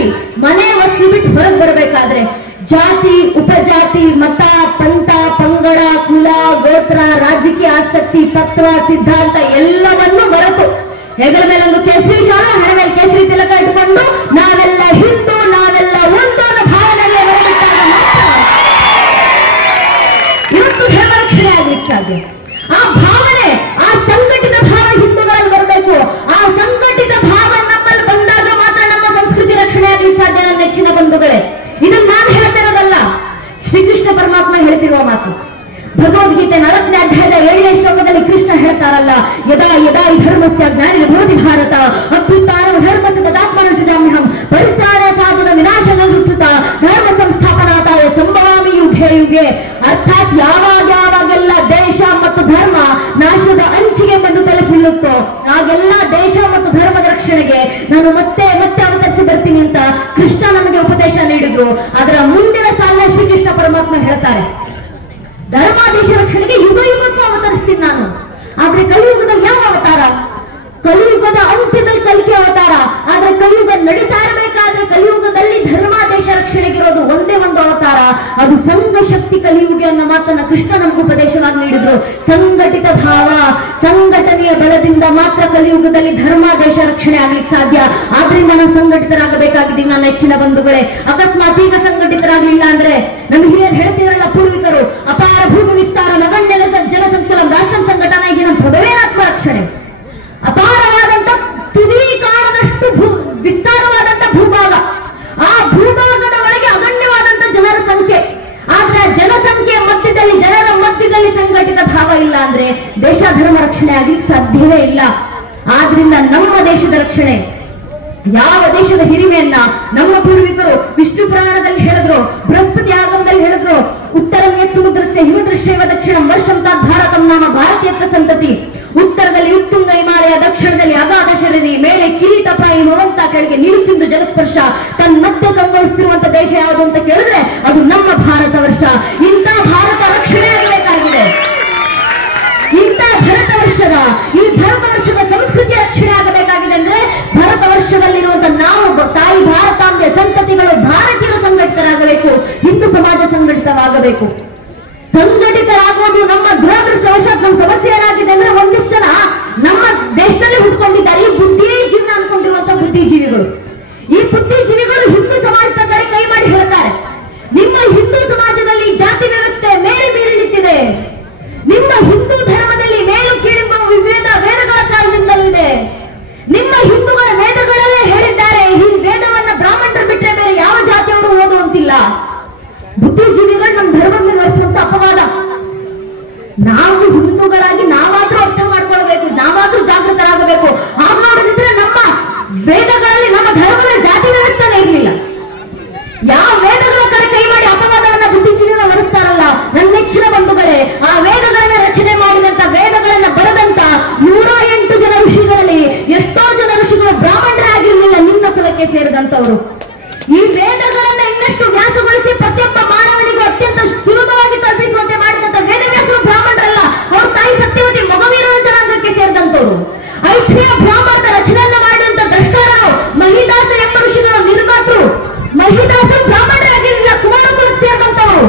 ದಾಟಿ ಮನೆ ವಸ್ತು ಬಿಟ್ಟು ಹೊರಗೆ ಬರಬೇಕಾದ್ರೆ ಜಾತಿ, ಉಪಜಾತಿ, ಮತ, ಪಂಥ, ಪಂಗಡ, ಕುಲ, ಗೋತ್ರ, ರಾಜಕೀಯ ಆಸಕ್ತಿ, ತತ್ವ, ಸಿದ್ಧಾಂತ ಎಲ್ಲವನ್ನೂ ಮರೆತು ಹೆಗಲ ಮೇಲೆ ಒಂದು ಕೇಸರಿ ಶಾಲ, ಹಣ ಮೇಲೆ ಕೇಸರಿ ತಿಲಕ ಇಟ್ಕೊಂಡು ನಾವೆಲ್ಲ ಹಿಂದೂ, ನಾವೆಲ್ಲ ಒಂದು ಅನ್ನೋ ಭಾವನೆಯಲ್ಲೇ ಹೊರಬಿಟ್ಟಾಗ ಇವತ್ತು ಧರ್ಮ ರಕ್ಷಣೆ ಆಗ್ಲಿಕ್ಕೆ ಸಾಧ್ಯ. ಆ ಭಾವನೆ, ಆ ಸಂಘಟಿತ ಭಾವ ಹಿಂದೂಗಳಲ್ಲಿ ಬರಬೇಕು. ಆ ಸಂಘಟಿತ ಭಾವ ನಮ್ಮಲ್ಲಿ ಬಂದಾಗ ಮಾತ್ರ ನಮ್ಮ ಸಂಸ್ಕೃತಿ ರಕ್ಷಣೆ ಆಗ್ಲಿಕ್ಕೆ ಸಾಧ್ಯ. ನನ್ನ ನೆಚ್ಚಿನ ಬಂಧುಗಳೇ, ಇದನ್ನ ನಾನು ಹೇಳ್ತಿರೋದಲ್ಲ, ಶ್ರೀಕೃಷ್ಣ ಪರಮಾತ್ಮ ಹೇಳ್ತಿರುವ ಮಾತು. ಭಗವದ್ಗೀತೆ 4ನೇ ಅಧ್ಯಾಯದ 7ನೇ ಶ್ಲೋಕದಲ್ಲಿ ಕೃಷ್ಣ ಹೇಳ್ತಾರಲ್ಲ, ಯದಾ ಯದಾ ಈ ಧರ್ಮಸ್ಯ ಜ್ಞಾನಿ ಭವತಿ ಭಾರತ ಅಭ್ಯುತ್ಥಾನಂ ಧರ್ಮಸ್ಯ ತದಾತ್ಮನಃ ಸೃಜಾಮ್ಯಹಂ ಪರಿತ್ರಾಣ ಸಾಧನ ವಿನಾಶನ ದುಷ್ಟತ ಧರ್ಮ ಸಂಸ್ಥಾಪನಾರ್ಥಾಯ ಸಂಭವಾಮಿ ಯುಗೆ ಯುಗೆ. ಅರ್ಥಾತ್ ಯಾವಾಗೆಲ್ಲ ದೇಶ ಮತ್ತು ಧರ್ಮ ನಾಶದ ಅಂಚಿಗೆ ಬಂದು ತಲುಪಿಲ್ಲುತ್ತೋ ಆಗೆಲ್ಲ ದೇಶ ಮತ್ತು ಧರ್ಮದ ರಕ್ಷಣೆಗೆ ನಾನು ಮತ್ತೆ ಮತ್ತೆ ಅವತರಿಸಿ ಬರ್ತೀನಿ ಅಂತ ಕೃಷ್ಣ ನಮಗೆ ಉಪದೇಶ ನೀಡಿದ್ರು. ಅದರ ಮುಂದಿನ ಸಾಲ ಶ್ರೀಕೃಷ್ಣ ಪರಮಾತ್ಮ ಹೇಳ್ತಾರೆ, ಧರ್ಮ ದೇಶ ರಕ್ಷಣೆಗೆ ಯುಗ ಯುಗಕ್ಕೂ ಅವತರಿಸ್ತೀನಿ ನಾನು. ಆದ್ರೆ ಕಲಿಯುಗದಲ್ಲಿ ಯಾವ ಅವತಾರ? ಕಲಿಯುಗದ ಅಂತ್ಯದಲ್ಲಿ ಕಲಿಕೆ ಅವತಾರ. ಆದ್ರೆ ಕಲಿಯುಗ ನಡೀತಾ ಇರಬೇಕಾದ್ರೆ ಕಲಿಯುಗದಲ್ಲಿ ಧರ್ಮ ದೇಶ ರಕ್ಷಣೆಗಿರೋದು ಒಂದೇ ಒಂದು ಅವತಾರ, ಅದು ಸಂಘ ಶಕ್ತಿ ಕಲಿಯುಗ ಅನ್ನೋ ಮಾತನ್ನ ಕೃಷ್ಣ ನಮ್ಗೆ ಉಪದೇಶವಾಗಿ ನೀಡಿದ್ರು. ಸಂಘಟಿತ ಭಾವ, ಸಂಘಟನೆಯ ಬಲದಿಂದ ಮಾತ್ರ ಕಲಿಯುಗದಲ್ಲಿ ಧರ್ಮ ದೇಶ ರಕ್ಷಣೆ ಆಗ್ಲಿಕ್ಕೆ ಸಾಧ್ಯ. ಆದ್ರಿಂದ ನಾವು ಸಂಘಟಿತರಾಗಬೇಕಾಗಿದ್ದೀವಿ ನನ್ನ ಹೆಚ್ಚಿನ ಬಂಧುಗಳೇ. ಅಕಸ್ಮಾತ್ ಈಗ ಸಂಘಟಿತರಾಗಲಿಲ್ಲ ಅಂದ್ರೆ ನಮ್ಮ ಹಿರಿಯರು ಹೇಳ್ತಿರಲ್ಲ, ಪೂರ್ವಿಕರು, ಅಪಾರ ಭೂಮಿ ವಿಸ್ತಾರ ನಗಣ್ಯ ಜನಸಂಖ್ಯೆ ರಾಷ್ಟ್ರ ಸಂಘಟನಾ ಈಗ ನಮ್ಮ ಪ್ರಭವೇನಾತ್ಮ ರಕ್ಷಣೆ. ಅಪಾರವಾದಂತ ತುದಿ ಕಾಣದಷ್ಟು ವಿಸ್ತಾರವಾದಂತ ಭೂಭಾಗ, ಆ ಭೂಭಾಗದ ಒಳಗೆ ಅಗಣ್ಯವಾದಂತ ಜನರ ಸಂಖ್ಯೆ. ಆದ್ರೆ ಜನಸಂಖ್ಯೆಯ ಮಧ್ಯದಲ್ಲಿ, ಜನರ ಮಧ್ಯದಲ್ಲಿ ಸಂಘಟಿತ ಭಾವ ಇಲ್ಲ ಅಂದ್ರೆ ದೇಶ ಧರ್ಮ ರಕ್ಷಣೆ ಆಗ್ಲಿಕ್ಕೆ ಸಾಧ್ಯವೇ ಇಲ್ಲ. ಆದ್ರಿಂದ ನಮ್ಮ ದೇಶದ ರಕ್ಷಣೆ, ಯಾವ ದೇಶದ ಹಿರಿಮೆಯನ್ನ ನಮ್ಮ ಪೂರ್ವಿಕರು ವಿಷ್ಣು ಪುರಾಣದಲ್ಲಿ ಹೇಳಿದ್ರು, ಬೃಹಸ್ಪತಿ ಆಗಮದಲ್ಲಿ ಹೇಳಿದ್ರು, ಉತ್ತರಂ ಯತ್ ಸಮುದ್ರಸ್ಯ ಹಿಮದೃಶ್ಯವ ದಕ್ಷಿಣಂ ವರ್ಷಂ ತದ್ ಭಾರತಂ ನಾಮ ಭಾರತೀಯತ್ವ ಸಂತತಿ. ಉತ್ತರದಲ್ಲಿ ಉತ್ತುಂಗ ಹಿಮಾಲಯ, ದಕ್ಷಿಣದಲ್ಲಿ ಅಗಾಧ ಶರೀರಿ, ಮೇಲೆ ಕಿರೀಟ ಪ್ರಾಯಿ ಮವಂತ, ಕೆಳಗೆ ನೀರು ಸಿಂಧು ಜಲಸ್ಪರ್ಶ, ತನ್ಮಧ್ಯೆ ಕಂಗೊಳಿಸಿರುವಂತ ದೇಶ ಯಾವುದು ಅಂತ ಕೇಳಿದ್ರೆ ಅದು ನಮ್ಮ ಭಾರತ ವರ್ಷ. ಇಂಥ ಭಾರತ ರಕ್ಷಣೆ ಆಗಬೇಕಾಗಿದೆ. ಇಂಥ ಭರತ ವರ್ಷದ, ಈ ಭರತ ವರ್ಷದ ಸಂಸ್ಕೃತಿಯ ರಕ್ಷಣೆ ಆಗಬೇಕಾಗಿದೆ ಅಂದ್ರೆ ಭರತ ವರ್ಷದಲ್ಲಿರುವಂತ ನಾವು ತಾಯಿ ಭಾರತಾಂಬೆ ಸಂತತಿಗಳು ಭಾರತೀಯರು ಸಂಘಟಿತರಾಗಬೇಕು, ಹಿಂದೂ ಸಮಾಜ ಸಂಘಟಿತವಾಗಬೇಕು. ಸಂಘಟಿತರಾಗೋದು ನಮ್ಮ ದುರದೃಷ್ಟವಶಾತ್ ನಮ್ಮ ಸಮಸ್ಯೆ ಏನಾಗಿದೆ ಅಂದ್ರೆ ಒಂದಿಷ್ಟು ಜನ ನಮ್ಮ ದೇಶದಲ್ಲಿ ಹುಟ್ಕೊಂಡಿದ್ದಾರೆ ಈ ಬುದ್ಧಿಯೇ ಜೀವನ ಅನ್ಕೊಂಡಿರುವಂತ ಬುದ್ಧಿಜೀವಿಗಳು. ಈ ಬುದ್ಧಿಜೀವಿಗಳು ಹಿಂದೂ ಸಮಾಜದ ಕಡೆ ಕೈ ಮಾಡಿ ಹೇಳ್ತಾರೆ, ನಿಮ್ಮ ಹಿಂದೂ ಸಮಾಜದಲ್ಲಿ ಜಾತಿ ವ್ಯವಸ್ಥೆ ಮೇಲೆ ಮೀರಿ ನಿಂತಿದೆ, ನಿಮ್ಮ ಹಿಂದೂ ಧರ್ಮದಲ್ಲಿ ಮೇಲು ಕೀಳೆಂಬ ವಿಭೇದ ವೇದಗಳ ಕಾಲದಿಂದಲಿದೆ, ನಿಮ್ಮ ಹಿಂದೂಗಳ ವೇದಗಳಲ್ಲೇ ಹೇಳಿದ್ದಾರೆ ಈ ವೇದವನ್ನ ಬ್ರಾಹ್ಮಣರು ಬಿಟ್ಟರೆ ಬೇರೆ ಯಾವ ಜಾತಿಯವರು ಓದುವಂತಿಲ್ಲ. ಬುದ್ಧಿಜೀವಿಗಳು ನಮ್ಮ ಧರ್ಮ ನಿರ್ವಹಿಸುವಂತ ಅಪವಾದ. ನಾವು ಹಿಂದೂಗಳಾಗಿ ನಾವಾದ್ರೂ ಅರ್ಥ ಮಾಡ್ಕೊಳ್ಬೇಕು, ನಾವಾದ್ರೂ ಜಾಗೃತರಾಗಬೇಕು. ಹಾಗೆ ನೋಡಿದ್ರೆ ನಮ್ಮ ವೇದಗಳಲ್ಲಿ ನಮ್ಮ ಧರ್ಮದ ಜಾತಿ ವ್ಯವಸ್ಥೆನೇ ಇರಲಿಲ್ಲ. ಯಾವ ವೇದಗಳ ಕಡೆ ಕೈ ಮಾಡಿ ಅಪವಾದವನ್ನ ಬುದ್ಧಿಜೀವಿಗಳು ಹೊರಸ್ತಾರಲ್ಲ ನನ್ನ ನೆಚ್ಚಿನ ಬಂಧುಗಳೇ, ಆ ವೇದಗಳನ್ನ ರಚನೆ ಮಾಡಿದಂತ, ವೇದಗಳನ್ನ ಬರೆದಂತ 108 ಜನ ಋಷಿಗಳಲ್ಲಿ ಎಷ್ಟೋ ಜನ ಋಷಿಗಳು ಬ್ರಾಹ್ಮಣರೇ ಆಗಿರಲಿಲ್ಲ, ನಿನ್ನ ಕುಲಕ್ಕೆ ಸೇರಿದಂತವರು. ಈ ವೇದಗಳನ್ನ ಇನ್ನಷ್ಟು ವ್ಯಾಸಗೊಳಿಸಿ ಪ್ರತಿಯೊಬ್ಬ ಮಾನವನಿಗೂ ಅತ್ಯಂತ ಸುಲಭವಾಗಿ ತಲುಪಿಸುವಂತೆ ಮಾಡಿದಂತ ವೇದವ್ಯಾಸರು ಬ್ರಾಹ್ಮಣರಲ್ಲ, ಅವ್ರ ತಾಯಿ ಸತ್ಯವತಿ ಮಗವೀರ ಜನಾಂಗಕ್ಕೆ ಸೇರಿದಂತವರು. ಐತ್ರಿಯ ಬ್ರಾಹ್ಮಣದ ರಚನೆಯನ್ನ ಮಾಡಿದಂತ ದ್ರಷ್ಟಾರರು ಮಹಿದಾಸ ಎಂಬ ಋಷಿಗಳು ನಿರ್ಮಾತೃ. ಮಹಿದಾಸರು ಬ್ರಾಹ್ಮಣರೇ ಆಗಿರಲಿಲ್ಲ, ಕುಮಾರ ಕುಲಕ್ಕೆ ಸೇರಿದಂತವರು.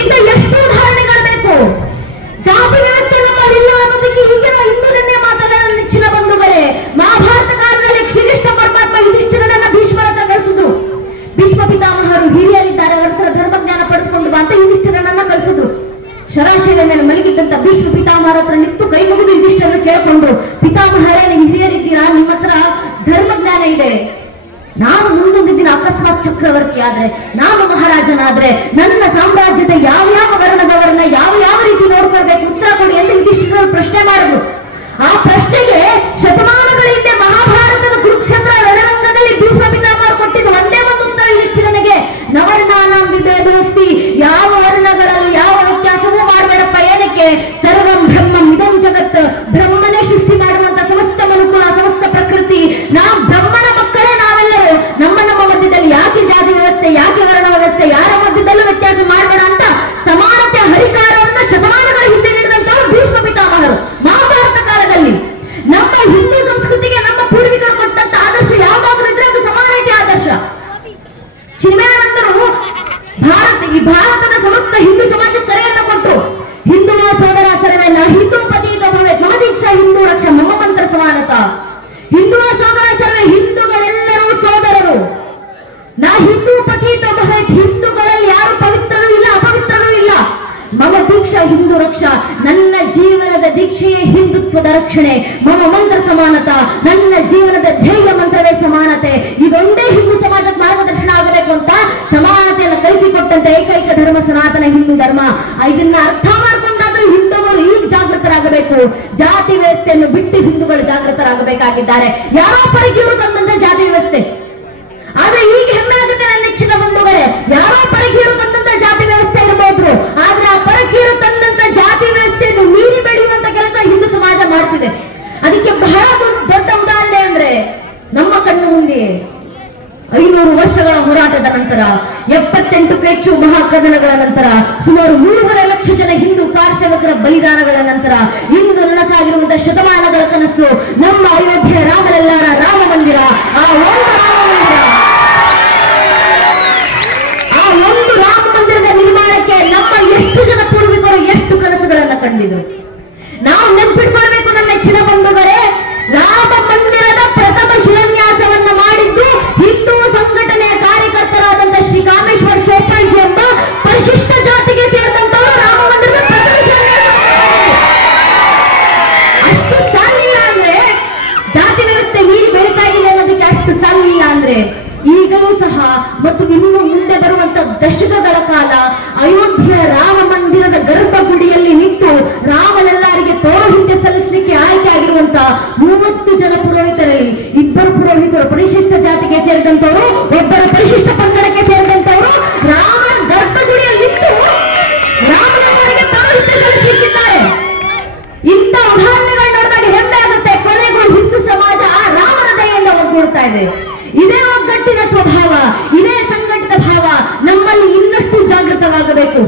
ಇಂದು ಎಷ್ಟು ಉದಾಹರಣೆಗಳು ಬೇಕು. ಜಾತಿ ವ್ಯವಸ್ಥೆ ನಮ್ಮಲ್ಲಿಲ್ಲ ಅನ್ನೋದಕ್ಕೆ ಈಗಿನ ಹಿಂದೂರನ್ನೇ ಮಾತಲ್ಲ ನೆಚ್ಚಿನ ಬಂಧುಗಳೇ. ಮಹಾಭಾರತ ಕಾಲದಲ್ಲಿ ಶ್ರೀಕೃಷ್ಣ ಪರಮಾತ್ಮ ಯುಧಿಷ್ಠಿರನನ್ನ ಭೀಷ್ಮರ ಹತ್ರ ಕಳಿಸಿದ್ರು. ಭೀಷ್ಮ ಪಿತಾಮಹರು ಹಿರಿಯರಿದ್ದಾರೆ, ಅವರ ಧರ್ಮಜ್ಞಾನ ಪಡೆದುಕೊಂಡು ಬಾ ಅಂತ ಯುಧಿಷ್ಠಿರನನ್ನ ಕಳಿಸಿದ್ರು. ಶರಾಶಯ ಮೇಲೆ ಮಲಗಿದ್ದಂತ ಭೀಷ್ಮ ಪಿತಾಮಹರ ಹತ್ರ ನಿಂತು ಕೈ ಮುಗಿದು ಯುಧಿಷ್ಠಿರನ್ನು ಕೇಳ್ಕೊಂಡ್ರು, ಪಿತಾಮಹರೇ ನೀವು ಹಿರಿಯರಿದ್ದೀರಾ, ನಿಮ್ಮ ಹತ್ರ ಧರ್ಮಜ್ಞಾನ ಇದೆ, ನಾನು ಮುಂದೊಂದು ದಿನ ಅಕಸ್ಮಾತ್ ಚಕ್ರವರ್ತಿ ಆದ್ರೆ, ನಾನು ಮಹಾರಾಜನಾದ್ರೆ ನನ್ನ ಸಾಮ್ರಾಜ್ಯದ ಯಾವ ವರ್ಣದವರನ್ನ ಯಾವ ರೀತಿ ನೋಡ್ಕೊಳ್ಬೇಕು, ಉತ್ತರ ಕೊಡಿ ಎಂದು ಯುಧಿಷ್ಠಿರರು ಪ್ರಶ್ನೆ ಮಾಡಿದ್ರು. ಆ ಪ್ರಶ್ನೆಗೆ ಶತಮಾನಗಳ ಹಿಂದೆ ಮಹಾಭಾರತದ ಕುರುಕ್ಷೇತ್ರ ರಣರಂಗದಲ್ಲಿ ಭೀಷ್ಮ ಪಿತಾಮಹರು ಕೊಟ್ಟಿದ್ದು ಒಂದೇ ಒಂದು ಉತ್ತರ ಯುಧಿಷ್ಠಿರನಿಗೆ, ನವರ್ಣಾನಾಂ ವಿಭೇದೋಸ್ತಿ, ಯಾವ ವರ್ಣಗಳಲ್ಲಿ ಯಾವ ವ್ಯತ್ಯಾಸವೂ ಮಾಡಬೇಡಪ್ಪ. ಏನಕ್ಕೆ? ಸರ್ವಂ ಬ್ರಹ್ಮಂ ಇದಂ ಜಗತ್, ಬ್ರಹ್ಮನೇ ಸೃಷ್ಟಿ ಮಾಡುವಂತ ಸಮಸ್ತ ಮನುಕುಲ, ಸಮಸ್ತ ಪ್ರಕೃತಿ, ನಾವು ಬ್ರಹ್ಮನ ಮಕ್ಕಳೇ ನಾವೆಲ್ಲರೂ. ನಮ್ಮ ಮಧ್ಯದಲ್ಲಿ ಯಾಕೆ ಜಾತಿ ವ್ಯವಸ್ಥೆ, ಯಾಕೆ ವರ್ಣ ವ್ಯವಸ್ಥೆ, ಯಾರ ಮಧ್ಯದಲ್ಲೂ ವ್ಯತ್ಯಾಸ ಮಾಡಬೇಡ ಅಂತ ಸಮಾನತೆ ಹರಿಕಾರವನ್ನು ಶತಮಾನಗಳ ಹಿಂದೆ ನೀಡಿದಂತವರು ಭೀಷ್ಮ ಪಿತಾಮಹರು. ಮಹಾಭಾರತ ಕಾಲದಲ್ಲಿ ನಮ್ಮ ಹಿಂದುವ ಸೋದರ ಸರ್ವ ಹಿಂದೂಗಳೆಲ್ಲರೂ ಸೋದರರು. ನಾ ಹಿಂದೂ ಪತಿ ಹಿಂದೂಗಳಲ್ಲಿ ಯಾರು ಪವಿತ್ರರು ಇಲ್ಲ, ಅಪವಿತ್ರರು ಇಲ್ಲ. ಮಮ ದೀಕ್ಷಾ ಹಿಂದೂ ರಕ್ಷಾ, ನನ್ನ ಜೀವನದ ದೀಕ್ಷೆಯೇ ಹಿಂದುತ್ವದ ರಕ್ಷಣೆ. ಮಮ ಮಂತ್ರ ಸಮಾನತ, ನನ್ನ ಜೀವನದ ಧ್ಯೇಯ ಮಂತ್ರವೇ ಸಮಾನತೆ. ಇದೊಂದೇ ಹಿಂದೂ ಸಮಾಜಕ್ಕೆ ಮಾರ್ಗದರ್ಶನ ಆಗಬೇಕು ಅಂತ ಸಮಾನತೆಯನ್ನು ಕಲಿಸಿಕೊಟ್ಟಂತ ಏಕೈಕ ಧರ್ಮ ಸನಾತನ ಹಿಂದೂ ಧರ್ಮ. ಇದನ್ನ ಅರ್ಥ ಮಾಡ್ಕೊಂಡಾದ್ರೂ ಹಿಂದೂಗಳು ಈಗ ಜಾಗೃತರಾಗಬೇಕು. ಜಾತಿ ವ್ಯವಸ್ಥೆಯನ್ನು ಬಿಟ್ಟು ಹಿಂದೂಗಳು ಜಾಗೃತರಾಗಬೇಕಾಗಿದ್ದಾರೆ. ಯಾರೋ ಪರಕೀಯರು ತಂದಂತ ಜಾತಿ ವ್ಯವಸ್ಥೆ, ಆದ್ರೆ ಈಗ ಹೆಮ್ಮೆ ಆಗುತ್ತೆ ನನ್ನ ನೆಚ್ಚಿನ ಬಂಧುಗಳೇ. ಯಾರೋ ಪರಕೀಯರು ತಂದಂತ ಜಾತಿ ವ್ಯವಸ್ಥೆ ಇರಬಹುದು, ಆದ್ರೆ ಆ ಪರಕೀಯರು ತಂದಂತ ಜಾತಿ ವ್ಯವಸ್ಥೆಯನ್ನು ಮೀರಿ ಬೆಳೆಯುವಂತ ಕೆಲಸ ಹಿಂದೂ ಸಮಾಜ ಮಾಡ್ತಿದೆ. ಅದಕ್ಕೆ ಬಹಳ ದೊಡ್ಡ ಉದಾಹರಣೆ ಅಂದ್ರೆ ನಮ್ಮ ಕಣ್ಣು ಮುಂದೆ 500 ವರ್ಷಗಳ ಹೋರಾಟದ ನಂತರ, 78 ಹೆಚ್ಚು ಮಹಾಕದನಗಳ ನಂತರ, ಸುಮಾರು 3.5 ಲಕ್ಷ ಜನ ಹಿಂದೂ ಕಾರ್ಸೇವಕರ ಬಲಿದಾನಗಳ ನಂತರ ಇಂದು ನನಸಾಗಿರುವಂತಹ ಶತಮಾನಗಳ ಕನಸು ನಮ್ಮ ಅಯೋಧ್ಯೆ ರಾಮರೆಲ್ಲಾರ ರಾಮ ಮಂದಿರ. ಆ ಒಂದು ರಾಮ ಮಂದಿರದ ನಿರ್ಮಾಣಕ್ಕೆ ನಮ್ಮ ಎಷ್ಟು ಜನ ಪೂರ್ವಿಕರು ಎಷ್ಟು ಕನಸುಗಳನ್ನ ಕಂಡಿದ್ರು. ನಾವು ನೆನಪಿಟ್ಕೊಳ್ಬೇಕು ನಮ್ಮ ನೆಚ್ಚಿನ ಬಂಧುಗಳೇ, ರಾಮ ಮಂದಿರದ ಪ್ರಥಮ ಶಿಲಾನ್ಯಾಸವನ್ನ ಮಾಡಿದ್ದು ಹಿಂದೂ ಸಂಘಟನೆಯ ಕಾರ್ಯಕರ್ತರಾದಂತ ಶ್ರೀ ಕಾಮೇಶ್ವರ ಚೋಪಾಲ್ಜಿ ಎಂಬ ಪರಿಶಿಷ್ಟ ಜಾತಿಗೆ ಸೇರಿದಂತವರು ರಾಮ ಮಂದಿರದ ಪ್ರಥಮ ಅಷ್ಟು ಸಾಲಿಲ್ಲ ಅಂದ್ರೆ, ಜಾತಿ ವ್ಯವಸ್ಥೆ ಮೀರಿ ಬೆಳಕಾಗಿದೆ ಅನ್ನೋದಕ್ಕೆ ಅಷ್ಟು ಸಾಲಿಲ್ಲ ಅಂದ್ರೆ, ಈಗಲೂ ಸಹ ಮತ್ತು ಇನ್ನು ಮುಂದೆ ಬರುವಂತ ದಶಕಗಳ ಕಾಲ ಅಯೋಧ್ಯೆಯ ರಾಮ ಮಂದಿರದ ಗರ್ಭಗುಡಿಯಲ್ಲಿ ನಿಂತು ರಾಮನೆಲ್ಲರಿಗೆ ಪೌರೋಹಿತ್ಯ ಸಲ್ಲಿಸಲಿಕ್ಕೆ ಆಯ್ಕೆ ಆಗಿರುವಂತ 30 ಜನ ಪುರೋಹಿತರಲ್ಲಿ 2 ಪುರೋಹಿತರು ಪರಿಶಿಷ್ಟ ಜಾತಿಗೆ ಸೇರಿದಂತವರು, 1 ಪರಿಶಿಷ್ಟ ಪಂಗಡಕ್ಕೆ ಸೇರಿದಂತವರು ರಾಮನ ಗರ್ಭಗುಡಿಯಲ್ಲಿ ನಿಂತು ರಾಮನೆಲ್ಲರಿಗೆ ಪೌರೋಹಿತ್ಯ ಸಲ್ಲಿಸುತ್ತಿದ್ದಾರೆ. ಇಂಥ ಉದಾಹರಣೆಗಳು ನೋಡಿದಾಗ ಹೆಮ್ಮೆ ಆಗುತ್ತೆ. ಕೊನೆಗೂ ಹಿಂದೂ ಸಮಾಜ ಆ ರಾಮನ ದಯೆಯಿಂದ ಒಗ್ಗೂಡ್ತಾ ಇದೆ. ಇದೇ ಒಗ್ಗಟ್ಟಿನ ಸ್ವಭಾವ, ಇದೇ ಸಂಘಟಿತ ಭಾವ ನಮ್ಮಲ್ಲಿ ಇನ್ನಷ್ಟು ಜಾಗೃತವಾಗಬೇಕು.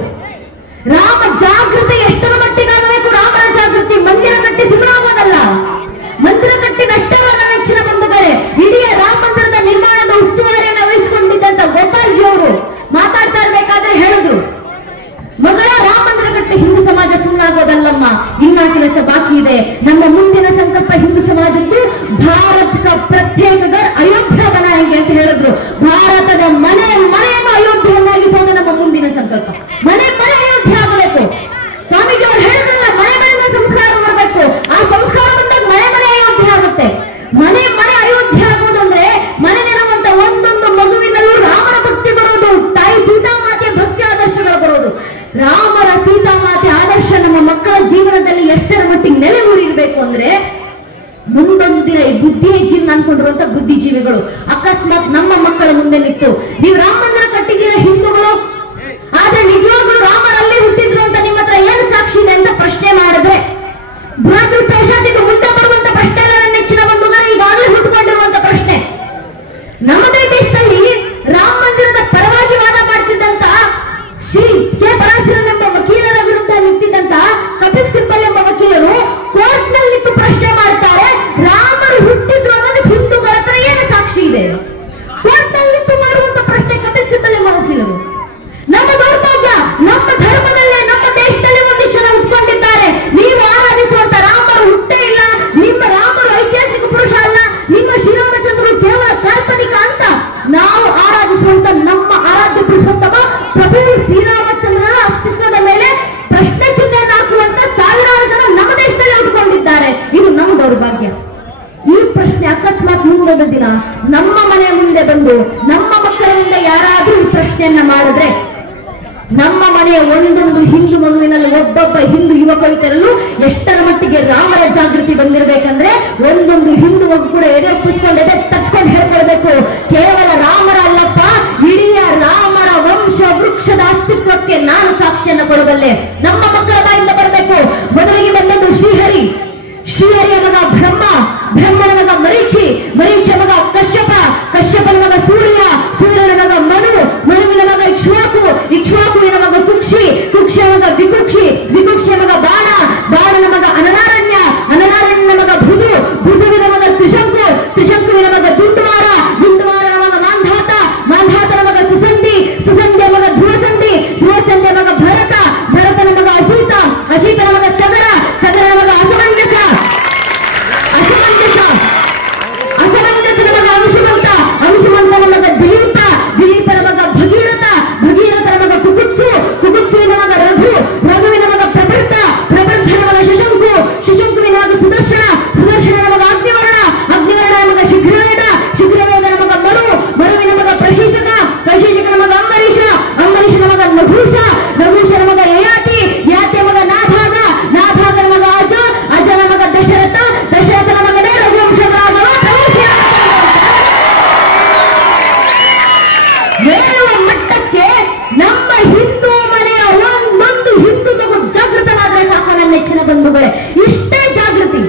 ರಾಮ ಜಾಗೃತಿ ಎಷ್ಟರ ಮಟ್ಟಿಗಾಗಬೇಕು? ರಾಮನ ಜಾಗೃತಿ ಮಂದಿರ ಕಟ್ಟಿ ಸುಮ್ಮನಾಗೋದಲ್ಲ, ಮಂದಿರ ಕಟ್ಟಿ ನಷ್ಟವನ್ನ ನೆಚ್ಚಿನ ಬಂಧುಗಳೇ. ಇಡೀ ರಾಮ ಮಂದಿರದ ನಿರ್ಮಾಣದ ಉಸ್ತುವಾರಿಯನ್ನು ವಹಿಸಿಕೊಂಡಿದ್ದಂತ ಗೋಪಾಲ್ಜಿ ಅವರು ಮಾತಾಡ್ತಾ ಇರ್ಬೇಕಾದ್ರೆ ಹೇಳಿದ್ರು, ಮಗಳ ರಾಮ ಮಂದಿರ ಕಟ್ಟಿ ಹಿಂದೂ ಸಮಾಜ ಸುಮ್ಮನಾಗೋದಲ್ಲಮ್ಮ, ಇನ್ನ ಕೆಲಸ ಬಾಕಿ ಇದೆ. ನಮ್ಮ ಮುಂದಿನ ಸಂಕಲ್ಪ ಹಿಂದೂ ಸಮಾಜದ್ದು ಭಾರತ ಪ್ರತ್ಯೇಕ ಅಯೋಧ್ಯ ಬನಾಯಂಗೆ ಅಂತ ಹೇಳಿದ್ರು. ಭಾರತದ ಮನೆಯನ್ನು ಅಯೋಧ್ಯೆಯನ್ನಾಗಿಸೋದು ನಮ್ಮ ಮುಂದಿನ ಸಂಕಲ್ಪ. ಮನೆ ಅಯೋಧ್ಯೆ ಆಗಬೇಕು. ಸ್ವಾಮೀಜಿ ಅವರು ಹೇಳಿದ್ರಲ್ಲ, ಮನೆ ಸಂಸ್ಕಾರ ಮಾಡಬೇಕು. ಆ ಸಂಸ್ಕಾರ ಬಂದಾಗ ಮನೆ ಅಯೋಧ್ಯೆ ಆಗುತ್ತೆ. ಮನೆ ಅಯೋಧ್ಯೆ ಆಗೋದು ಅಂದ್ರೆ ಮನೆಯಲ್ಲಿರುವಂತ ಒಂದೊಂದು ಮಗುವಿನಲ್ಲೂ ರಾಮನ ಭಕ್ತಿ ಬರೋದು, ತಾಯಿ ಸೀತಾಮಾತೆಯ ಭಕ್ತಿ ಆದರ್ಶಗಳು ಬರೋದು. ರಾಮರ ಸೀತಾಮಾತೆ ಆದರ್ಶ ನಮ್ಮ ಮಕ್ಕಳ ಜೀವನದಲ್ಲಿ ಎಷ್ಟರ ಮಟ್ಟಿಗೆ ನೆಲೆಯೂರಿರ್ಬೇಕು ಅಂದ್ರೆ, ಮುಂದೊಂದು ದಿನ ಈ ಬುದ್ಧಿಯೇ ಜೀವನ ಅನ್ಕೊಂಡಿರುವಂತ ಬುದ್ಧಿಜೀವಿಗಳು ಅಕಸ್ಮಾತ್ ನಮ್ಮ ಮಕ್ಕಳ ಮುಂದೆ ನಿಂತು ನೀವು ರಾಮ ಮಂದಿರ ಕಟ್ಟಿದ್ದೀರ ಹಿಂದೂಗಳು, ಆದ್ರೆ ನಿಜವಾಗ್ಲೂ ರಾಮರಲ್ಲಿ ಹುಟ್ಟಿದ್ರು ಅಂತ ನಿಮ್ಮ ಹತ್ರ ಏನು ಸಾಕ್ಷಿ ಇದೆ ಅಂತ ಪ್ರಶ್ನೆ ಮಾಡಿದ್ರೆ, ದುರಾದೃಷ್ಟವಶಾತ್ ಇದು ಮುಂದೆ ಬರುವಂತ ಪ್ರಶ್ನೆ ಅಲ್ಲ ನನ್ನ ನೆಚ್ಚಿನ ಬಂಧುಗಳು, ಈಗಾಗಲೇ ಹುಟ್ಟುಕೊಂಡಿರುವಂತ ಪ್ರಶ್ನೆ. ನಮ್ಮದೇ ದೇಶದಲ್ಲಿ ರಾಮ ಮಂದಿರದ ಪರವಾಗಿ ವಾದ ಮಾಡ್ತಿದ್ದಂತ ಶ್ರೀ ಕೆ ಪರಾಶರನ್ ಎಂಬ ವಕೀಲರ ವಿರುದ್ಧ ನಿಂತಿದ್ದಂತ ಕಪಿಲ್ ಸಿಬ್ಬಲ್ ಎಂಬ ವಕೀಲರು ಕೋರ್ಟ್ ನಲ್ಲಿ ನಿಂತು ಪ್ರಶ್ನೆ ಮಾಡ್ತಾರೆ, ರಾಮರು ಹುಟ್ಟಿದ್ರು ಅನ್ನೋದು ಹಿಂದೂಗಳ ಹತ್ರ ಏನು ಸಾಕ್ಷಿ ಇದೆ? ಕೋರ್ಟ್ ನಲ್ಲಿ ನಿಂತು ಮಾಡುವಂತ ಪ್ರಶ್ನೆ ಕಪಿಲ್ ಸಿಬ್ಬಲ್ ಎಂಬ ವಕೀಲರು. ನಮ್ಮ ದೌರ್ಭಾಗ್ಯ, ನಮ್ಮ ಧರ್ಮದಲ್ಲೇ ನಮ್ಮ ದೇಶದಲ್ಲಿ ಒಂದಿಷ್ಟು ಜನ ಉಟ್ಕೊಂಡಿದ್ದಾರೆ. ನೀವು ಆರಾಧಿಸುವಂತ ರಾಮರು ಹುಟ್ಟೇ ಇಲ್ಲ, ನಿಮ್ಮ ರಾಮರು ಐತಿಹಾಸಿಕ ಪುರುಷ ಅಲ್ಲ, ನಿಮ್ಮ ಶ್ರೀರಾಮಚಂದ್ರರು ಕೇವಲ ಕಾಲ್ಪನಿಕ ಅಂತ ನಾವು ಆರಾಧಿಸುವಂತ ನಮ್ಮ ಆರಾಧ್ಯ ಪುರುಷೋತ್ತಮ ಪ್ರಭು ಶ್ರೀರಾಮಚಂದ್ರನ ಅಸ್ತಿತ್ವದ ಮೇಲೆ ಪ್ರಶ್ನೆ ಚಿಹ್ನೆಯನ್ನು ಹಾಕುವಂತ ಸಾವಿರಾರು ಜನ ನಮ್ಮ ದೇಶದಲ್ಲಿ ಉಟ್ಕೊಂಡಿದ್ದಾರೆ. ಇದು ನಮ್ಮ ದೌರ್ಭಾಗ್ಯ. ಈ ಪ್ರಶ್ನೆ ಅಕಸ್ಮಾತ್ ಮುಂದೊಂದು ದಿನ ನಮ್ಮ ಮನೆಯ ಮುಂದೆ ಬಂದು ನಮ್ಮ ಮಕ್ಕಳ ಮುಂದೆ ಯಾರಾದ್ರೂ ಈ ಪ್ರಶ್ನೆಯನ್ನ ಮಾಡಿದ್ರೆ, ನಮ್ಮ ಮನೆಯ ಒಂದೊಂದು ಹಿಂದೂ ಮಗುವಿನಲ್ಲಿ ಒಬ್ಬೊಬ್ಬ ಹಿಂದೂ ಯುವಕರಿತರಲ್ಲೂ ಎಷ್ಟರ ಮಟ್ಟಿಗೆ ರಾಮರ ಜಾಗೃತಿ ಬಂದಿರಬೇಕಂದ್ರೆ, ಒಂದೊಂದು ಹಿಂದೂ ಮಗು ಕೂಡ ಎದೆ ಒಪ್ಪಿಸ್ಕೊಂಡು ತಟ್ಕೊಂಡು ಹೇಳ್ಕೊಳ್ಬೇಕು, ಕೇವಲ ರಾಮರ ಅಲ್ಲಪ್ಪ, ಇಡೀ ರಾಮರ ವಂಶ ವೃಕ್ಷದ ಅಸ್ತಿತ್ವಕ್ಕೆ ನಾನು ಸಾಕ್ಷಿಯನ್ನು ಕೊಡಬಲ್ಲೆ. ನಮ್ಮ ಮಕ್ಕಳ ಬಾಯಿಂದ ಬರಬೇಕು. ಮೊದಲಿಗೆ ಬಂದದ್ದು ಶ್ರೀಹರಿಯ ಮಗ ಬ್ರಹ್ಮ, ಬ್ರಹ್ಮನ ಮಗ ಮರೀಚಿ, ಮರೀಚಿಯ ಮಗ ಕಶ್ಯಪ, ಕಶ್ಯಪನ ಮಗ ಸೂರ್ಯನ ಮಗ ಮನುವಿನ ಮಗ ಇಕ್ಷ್ವಾಕುವಿನ ಮಗ ಕುಕ್ಷಿಯ ಮಗ ವಿಕುಕ್ಷಿಯ ಮಗ ಬಾಣನ ಮಗ ಅನನಾರಣ್ಯನ ಮಗ ಬುಧು, ನಹುಷನ ಮಗ ಯಯಾತಿ, ಯಾತಿಯ ಮಗ ನಾಭಾಗ, ನಾಭಾಗನ ಮಗ ಅಜ, ಅಜನ ಮಗ ದಶರಥ, ದಶರಥನ ಮಗನೇ ರಘುವಂಶದ ರಾಘವ ಹೇಳುವ ಮಟ್ಟಕ್ಕೆ ನಮ್ಮ ಹಿಂದೂ ಮನೆಯ ಒಂದೊಂದು ಹಿಂದೂ ಮಗು ಜಾಗೃತವಾದ್ರೆ ಸಾಕು ನನ್ನ ನೆಚ್ಚಿನ ಬಂಧುಗಳೇ. ಇಷ್ಟೇ ಜಾಗೃತಿ,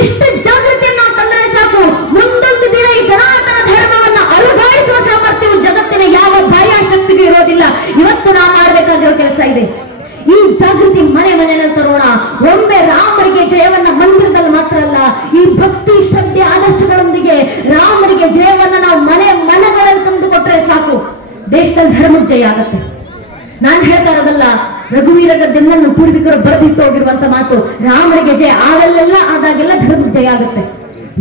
ಇಷ್ಟು ಜಾಗೃತಿಯನ್ನು ನಾವು ತಂದರೆ ಸಾಕು. ಮುಂದೊಂದು ದಿನ ಈ ಸನಾತನ ಧರ್ಮವನ್ನ ಅಲುಗಾಡಿಸುವ ಸಾಮರ್ಥ್ಯವು ಜಗತ್ತಿನ ಯಾವ ಬಾಹ್ಯ ಶಕ್ತಿಗೂ ಇರೋದಿಲ್ಲ. ಇವತ್ತು ನಾವು ಮಾಡಬೇಕಾಗಿರೋ ಕೆಲಸ ಇದೆ. ಈ ಜಾಗೃತಿ ಮನೆ ಮನೆಯಲ್ಲಿ ತರೋಣ. ಒಮ್ಮೆ ರಾಮರಿಗೆ ಜಯವನ್ನ ಮಂದಿರದಲ್ಲಿ ಮಾತ್ರ ಅಲ್ಲ, ಈ ಭಕ್ತಿ ಶ್ರದ್ಧೆ ಆದರ್ಶಗಳೊಂದಿಗೆ ರಾಮರಿಗೆ ಜಯವನ್ನ ನಾವು ಮನೆ ಮನಗಳಲ್ಲಿ ತಂದುಕೊಟ್ರೆ ಸಾಕು, ದೇಶದಲ್ಲಿ ಧರ್ಮದ ಜಯ ಆಗತ್ತೆ. ನಾನು ಹೇಳ್ತಾ ಇರೋದಲ್ಲ, ರಘುವೀರ ಗದ್ದೆಯನ್ನು ಪೂರ್ವಿಕರು ಬರೆದಿಟ್ಟು ಹೋಗಿರುವಂತ ಮಾತು. ರಾಮರಿಗೆ ಜಯ ಆದಾಗೆಲ್ಲ ಧರ್ಮದ ಜಯ ಆಗುತ್ತೆ.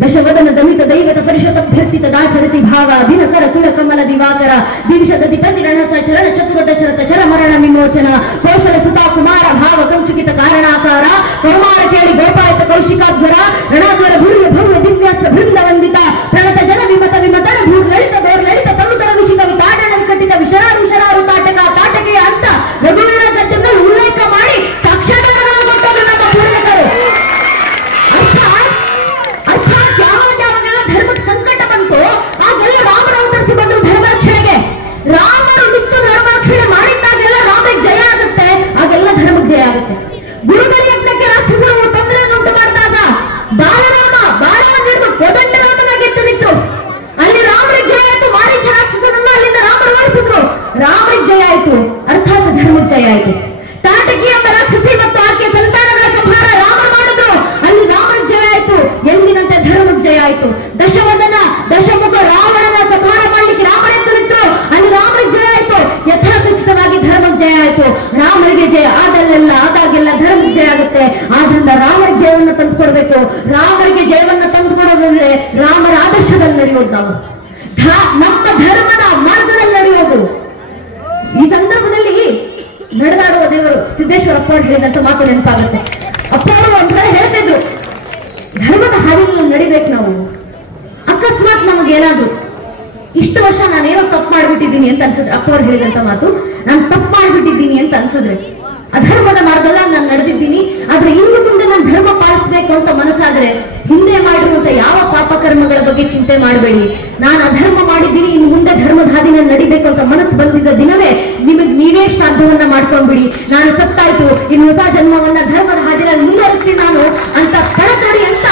ದಶವದನ ದಮಿತ ದೈವತ ಪರಿಷತ್ ಅಭ್ಯರ್ಥಿತ ದಾಚರತಿ ಭಾವ ದಿನಕರ ಕುಲ ಕಮಲ ದಿವಾಕರ ದಿವಿಷದತಿ ಪ್ರತಿರಣ ಚರಣ ಚತುರ ದಶರಥ ಚರ ಮರಣ ವಿಮೋಚನ ಕೌಶಲ ಸುತಾ ಕುಮಾರ ಭಾವ ಕಂಚುಕಿತ ಕಾರಣಾಕಾರ ಕರುಮಾರ ಕೇಳಿ ಗೋಪಾಯತ ಕೌಶಿಕಾಧ್ವರ ರಣಾಧ್ವರ ಭೂರ್ಯ ಭವ್ಯ ದಿವ್ಯಾಸ್ತ್ರ ಬೃಂದ ವಂದಿತ ಪ್ರಣತ ಜನ ವಿಮತ ವಿಮತರ ಭೂರ್ ಲಲಿತ ದೌರ್ ಲಲಿತ ತನುತರ ವಿಷಿಕ ವಿತಾಡನ ವಿಕಟಿತ ವಿಶರಾರು ವಿಶರಾರು ತಾಟಕ ತಾಟಕೆಯ ಅಂತ ರಘುವೀರ ಗದ್ದೆಯನ್ನು ಉಲ್ಲೇಖ ಮಾಡಿ ಸಾಕ್ಷ್ಯಾಧಾರಗಳನ್ನು ಕೊಟ್ಟರು ನಮ್ಮ ಪೂರ್ವಿಕರು. ಧರ್ಮಕ್ಕೆ ಸಂಕಟ ಬಂತು, ಆಗೆಲ್ಲ ರಾಮರು ಅವತರಿಸಿ ಬಂದರು ಧರ್ಮ ರಕ್ಷಣೆಗೆ. ರಾಮರು ನಿಂತು ಧರ್ಮ ರಕ್ಷಣೆ ಮಾಡಿದ್ದಾಗೆಲ್ಲ ರಾಮಕ್ಕೆ ಜಯ ಆಗುತ್ತೆ, ಆಗೆಲ್ಲ ಧರ್ಮಕ್ಕೆ ಜಯ ಆಗುತ್ತೆ. ಗುರುಬಲಿ ಯಜ್ಞಕ್ಕೆ ರಾಕ್ಷಸರು ತೊಂದರೆಯನ್ನು ಉಂಟು ಮಾಡಿದಾಗ ಬಾಲರಾಮ ಬಾಲವನ್ನು ಹಿಡಿದು ಕೋದಂಡರಾಮನಾಗಿ ಎತ್ತು ನಿಂತರು. ಅಲ್ಲಿ ರಾಮರಿಗೆ ಜಯ ಆಯ್ತು. ಮಾರೀಚ ರಾಕ್ಷಸನನ್ನ ಅಲ್ಲಿಂದ ರಾಮರು ಓಡಿಸಿದ್ರು, ರಾಮರಿಗೆ ಜಯ ಆಯ್ತು, ಅರ್ಥಾತ್ ಧರ್ಮಕ್ಕೆ ಜಯ ಆಯ್ತು. ತಾಟಕಿ ಎಂಬ ರಾಕ್ಷಸಿ ಮತ್ತು ಆಕೆಯ ಸಂತಾನಗಳ ಸಂಹಾರ ರಾಮರು ಮಾಡಿದ್ರು, ಅಲ್ಲಿ ರಾಮರಿಗೆ ಜಯ ಆಯ್ತು, ಎಂದಿನಂತೆ ಧರ್ಮಕ್ಕೆ ಜಯ ಆಯ್ತು. ದಶವದನ ದಶಮುಖ ರಾವಣನ ಸಂಹಾರ ಮಾಡ್ಲಿಕ್ಕೆ ರಾಮರೆದ್ದು ನಿಂತರು, ಅಲ್ಲಿ ರಾಮರಿಗೆ ಜಯ ಆಯ್ತು, ಯಥಾಚಿತವಾಗಿ ಧರ್ಮಕ್ಕೆ ಜಯ ಆಯ್ತು. ರಾಮರಿಗೆ ಜಯ ಆದಾಗೆಲ್ಲ ಧರ್ಮಕ್ಕೆ ಜಯ ಆಗುತ್ತೆ. ಆದ್ರಿಂದ ರಾಮರ ಜಯವನ್ನು ತಂದುಕೊಡ್ಬೇಕು. ರಾಮರಿಗೆ ಜಯವನ್ನು ತಂದುಕೊಡೋದಂದ್ರೆ ರಾಮರ ಆದರ್ಶದಲ್ಲಿ ನಡೆಯೋದು, ನಾವು ನಮ್ಮ ಧರ್ಮದ ಮಾರ್ಗದಲ್ಲಿ ನಡೆಯೋದು. ಈ ಸಂದರ್ಭದಲ್ಲಿ ನಡೆದಾಡುವ ದೇವರು ಸಿದ್ದೇಶ್ವರ ಅಪ್ಪ ಅವರು ಹೇಳಿದಂತ ಮಾತು ನೆನಪಾಗುತ್ತೆ. ಅಪ್ಪ ಅವರು ಒಂದ್ಸಲ ಹೇಳ್ತಿದ್ರು, ಧರ್ಮದ ಹಾದಿಯಲ್ಲಿ ನಡಿಬೇಕು ನಾವು. ಅಕಸ್ಮಾತ್ ನಮಗೇನಾದ್ರು ಇಷ್ಟು ವರ್ಷ ನಾನೇನೋ ತಪ್ಪು ಮಾಡ್ಬಿಟ್ಟಿದ್ದೀನಿ ಅಂತ ಅನ್ಸಿದ್ರೆ, ಅಪ್ಪ ಅವ್ರು ಹೇಳಿದಂತ ಮಾತು, ನಾನು ತಪ್ಪು ಮಾಡ್ಬಿಟ್ಟಿದ್ದೀನಿ ಅಂತ ಅನ್ಸಿದ್ರೆ, ಅಧರ್ಮದ ಮಾರ್ಗದಲ್ಲಿ ನಾನು ನಡೆದಿದ್ದೀನಿ, ಆದ್ರೆ ಇನ್ನು ಮುಂದೆ ನಾನು ಧರ್ಮ ಪಾಲಿಸಬೇಕು ಅಂತ ಮನಸ್ಸಾದ್ರೆ ಹಿಂದೆ ಮಾಡಿರುವಂತ ಯಾವ ಪಾಪ ಕರ್ಮಗಳ ಬಗ್ಗೆ ಚಿಂತೆ ಮಾಡಬೇಡಿ. ನಾನು ಅಧರ್ಮ ಮಾಡಿದ್ದೀನಿ, ಇನ್ನು ಮುಂದೆ ಧರ್ಮದ ಹಾದಿನಲ್ಲಿ ನಡಿಬೇಕು ಅಂತ ಮನಸ್ಸು ಬಂದಿದ್ದ ದಿನವೇ ನೀವೇ ಶ್ರಾದ್ದವನ್ನ ಮಾಡ್ಕೊಂಡ್ಬಿಡಿ. ನಾನು ಸತ್ತಾಯ್ತು, ಇನ್ನು ಹೊಸ ಜನ್ಮವನ್ನ ಧರ್ಮದ ಹಾದಿನಲ್ಲಿ ಮುಂದುವರಿಸ್ತೀನಿ ನಾನು ಅಂತ ಕಳಕಳಿ ಅಂತ